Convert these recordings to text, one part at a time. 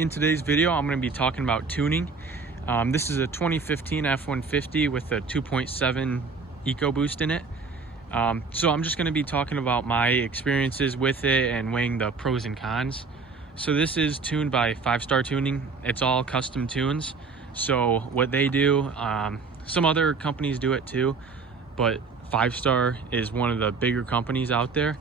In today's video, I'm going to be talking about tuning. This is a 2015 F-150 with a 2.7 Ecoboost in it. So I'm just going to be talking about my experiences with it and weighing the pros and cons. So this is tuned by 5-Star Tuning. It's all custom tunes. So what they do, some other companies do it too, but 5-Star is one of the bigger companies out there.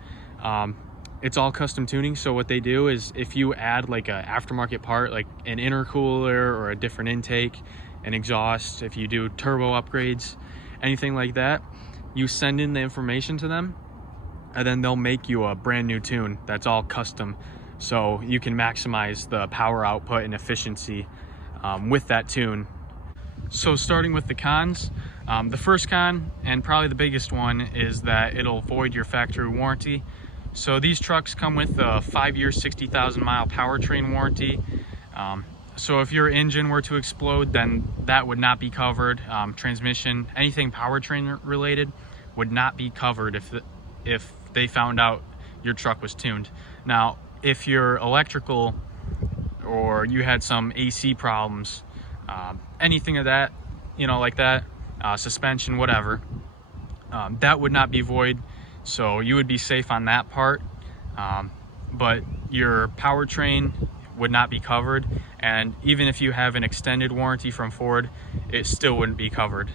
It's all custom tuning. So what they do is if you add like an aftermarket part, like an intercooler or a different intake, an exhaust, if you do turbo upgrades, anything like that, you send in the information to them and then they'll make you a brand new tune that's all custom. So you can maximize the power output and efficiency with that tune. So starting with the cons, the first con, and probably the biggest one, is that it'll void your factory warranty. So these trucks come with a 5-year, 60,000 mile powertrain warranty. So if your engine were to explode, then that would not be covered. Transmission, anything powertrain related would not be covered if they found out your truck was tuned. Now, if you're electrical or you had some AC problems, anything of that, like that, suspension, whatever, that would not be void. So you would be safe on that part, but your powertrain would not be covered. And even if you have an extended warranty from Ford, it still wouldn't be covered.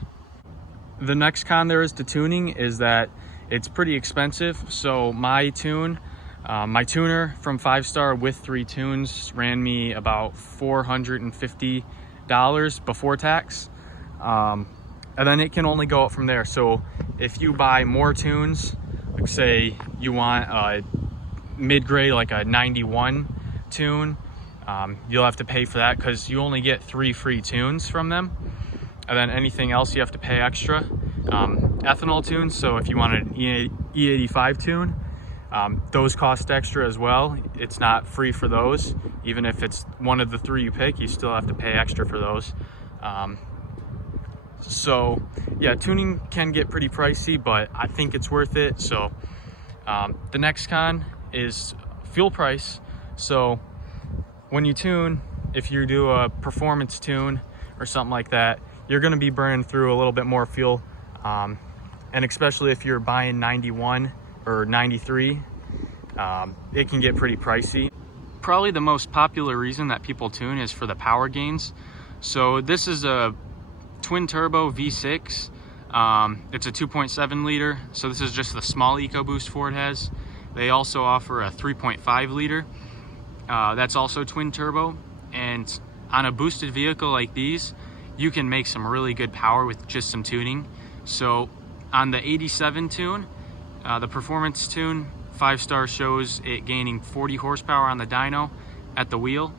The next con there is to tuning is that it's pretty expensive. So my tuner from 5-Star with 3 tunes ran me about $450 before tax. And then it can only go up from there. So if you buy more tunes, like say you want a mid-grade, like a 91 tune, you'll have to pay for that because you only get 3 free tunes from them. And then anything else you have to pay extra. Ethanol tunes, so if you want an E85 tune, those cost extra as well. It's not free for those. Even if it's one of the 3 you pick, you still have to pay extra for those. So yeah, tuning can get pretty pricey, but I think it's worth it. So the next con is fuel price. So when you tune, if you do a performance tune or something like that, you're going to be burning through a little bit more fuel, and especially if you're buying 91 or 93, it can get pretty pricey. Probably the most popular reason that people tune is for the power gains. So this is a twin turbo V6. It's a 2.7 liter. So this is just the small EcoBoost Ford has. They also offer a 3.5 liter. That's also twin turbo. And on a boosted vehicle like these, you can make some really good power with just some tuning. So on the 87 tune, the performance tune, 5-Star shows it gaining 40 horsepower on the dyno at the wheel.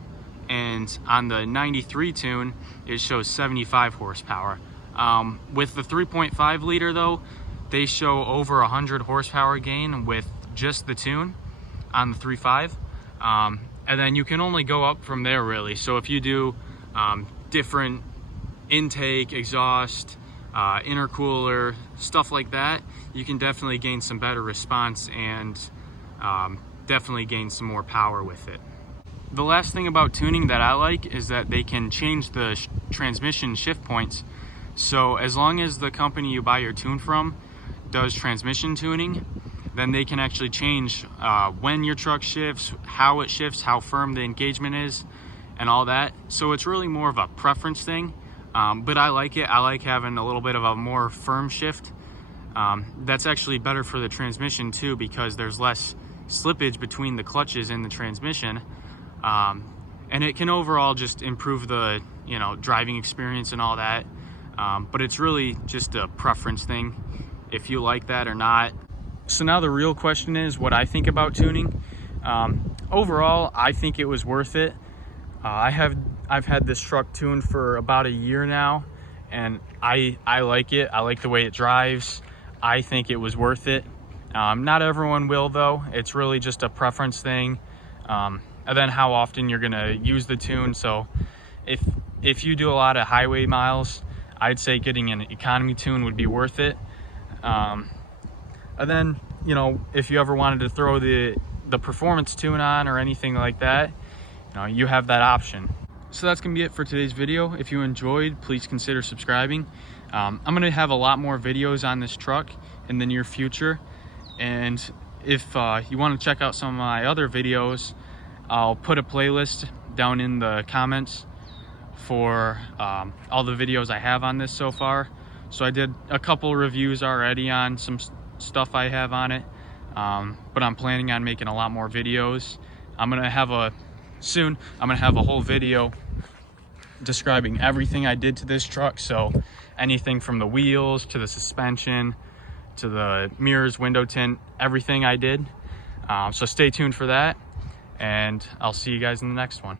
And on the 93 tune, it shows 75 horsepower. With the 3.5 liter though, they show over 100 horsepower gain with just the tune on the 3.5. And then you can only go up from there really. So if you do different intake, exhaust, intercooler, stuff like that, you can definitely gain some better response and definitely gain some more power with it. The last thing about tuning that I like is that they can change the transmission shift points. So as long as the company you buy your tune from does transmission tuning, then they can actually change when your truck shifts, how firm the engagement is, and all that. So it's really more of a preference thing, but I like it. I like having a little bit of a more firm shift. That's actually better for the transmission too, because there's less slippage between the clutches in the transmission. And it can overall just improve the driving experience and all that, but it's really just a preference thing if you like that or not. So now the real question is what I think about tuning. Overall, I think it was worth it. I've had this truck tuned for about a year now, and I like it. I like the way it drives. I think it was worth it. Not everyone will though. It's really just a preference thing. And then how often you're gonna use the tune. So if you do a lot of highway miles, I'd say getting an economy tune would be worth it. And then, if you ever wanted to throw the performance tune on or anything like that, you have that option. So that's gonna be it for today's video. If you enjoyed, please consider subscribing. I'm gonna have a lot more videos on this truck in the near future, and if you want to check out some of my other videos, I'll put a playlist down in the comments for all the videos I have on this so far. So I did a couple reviews already on some stuff I have on it, but I'm planning on making a lot more videos. Soon I'm gonna have a whole video describing everything I did to this truck, so anything from the wheels to the suspension to the mirrors, window tint, everything I did. So stay tuned for that, and I'll see you guys in the next one.